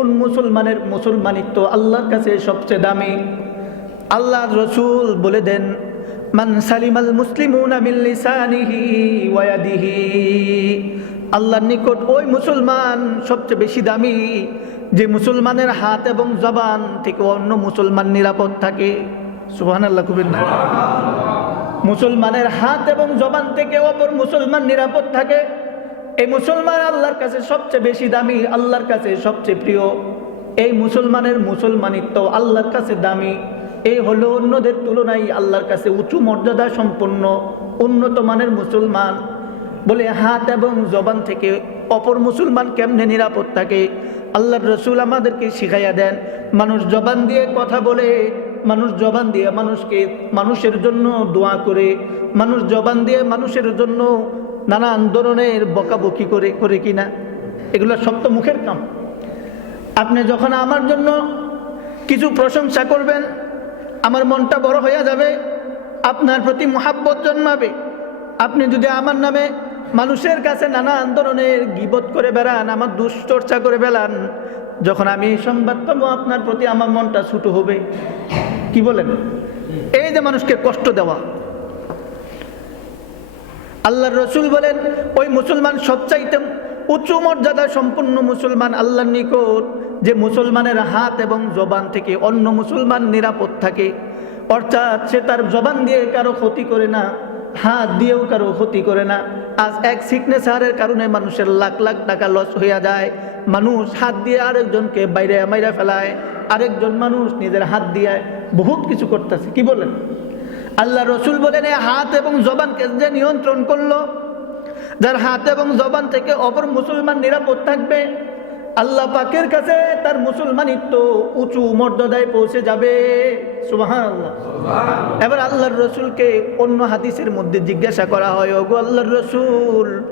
কোন মুসলমানের মুসলমানিত্ব আল্লাহর কাছে সবচেয়ে দামি? আল্লাহ রসুল বলে দেন, মান সালিমাল মুসলিমুনা মিন লিসানিহি ওয়া ইয়াদিহি। আল্লাহর নিকট ওই মুসলমান সবচেয়ে বেশি দামি, যে মুসলমানের হাত এবং জবান থেকে অন্য মুসলমান নিরাপদ থাকে। সুবহানাল্লাহ, খুবই না? মুসলমানের হাত এবং জবান থেকে অপর মুসলমান নিরাপদ থাকে। এই মুসলমান আল্লাহর কাছে সবচেয়ে বেশি দামি, আল্লাহর কাছে সবচেয়ে প্রিয়। এই মুসলমানের মুসলমানিত্ব আল্লাহর কাছে দামি। এই হলো অন্যদের তুলনায় আল্লাহর কাছে উঁচু মর্যাদা সম্পন্ন, উন্নত মানের মুসলমান। বলে হাত এবং জবান থেকে অপর মুসলমান কেমনে নিরাপদ থাকে? আল্লাহর রসুল আমাদেরকে শিখাইয়া দেন, মানুষ জবান দিয়ে কথা বলে, মানুষ জবান দিয়ে মানুষকে, মানুষের জন্য দোয়া করে, মানুষ জবান দিয়ে মানুষের জন্য নানা আন্দোলনের বকাবকি করে করে কিনা, এগুলো সব তো মুখের কাম। আপনি যখন আমার জন্য কিছু প্রশংসা করবেন, আমার মনটা বড় হয়ে যাবে, আপনার প্রতি মহাব্বত জন্মাবে। আপনি যদি আমার নামে মানুষের কাছে নানা আন্দোলনের গিবত করে বেড়ান, আমার দুশ্চর্চা করে বেড়ান, যখন আমি এই সংবাদ পাবো, আপনার প্রতি আমার মনটা ছুটো হবে। কি বলেন? এই যে মানুষকে কষ্ট দেওয়া আল্লাহর রসুল বলেন, ওই মুসলমান সবচাইতে উঁচু মর্যাদা সম্পূর্ণ মুসলমান আল্লাহর নিকট। যে মুসলমানের হাত এবং জবান থেকে অন্য মুসলমান নিরাপদ থাকে। অর্থাৎ সে তার জবান দিয়ে কারও ক্ষতি করে না, হাত দিয়েও কারও ক্ষতি করে না। আজ এক সিগনেচারের কারণে মানুষের লাখ লাখ টাকা লস হইয়া যায়। মানুষ হাত দিয়ে আরেকজনকে বাইরে মাইরা ফেলায়। আরেকজন মানুষ নিজের হাত দিয়ে বহুত কিছু করতেছে। কি বলেন? আল্লাহ রসুল বলেন এই হাত এবং জবানকে যে নিয়ন্ত্রণ করল যার হাত এবং জবান থেকে অপর মুসলমান নিরাপদ থাকবে আল্লাহ পাকের কাছে তার মুসলমানিত্ব উঁচু মর্যাদায় পৌঁছে যাবে। সুবাহান এবার আল্লাহর রসুলকে অন্য হাদিসের মধ্যে জিজ্ঞাসা করা হয় ওগো আল্লাহর রসুল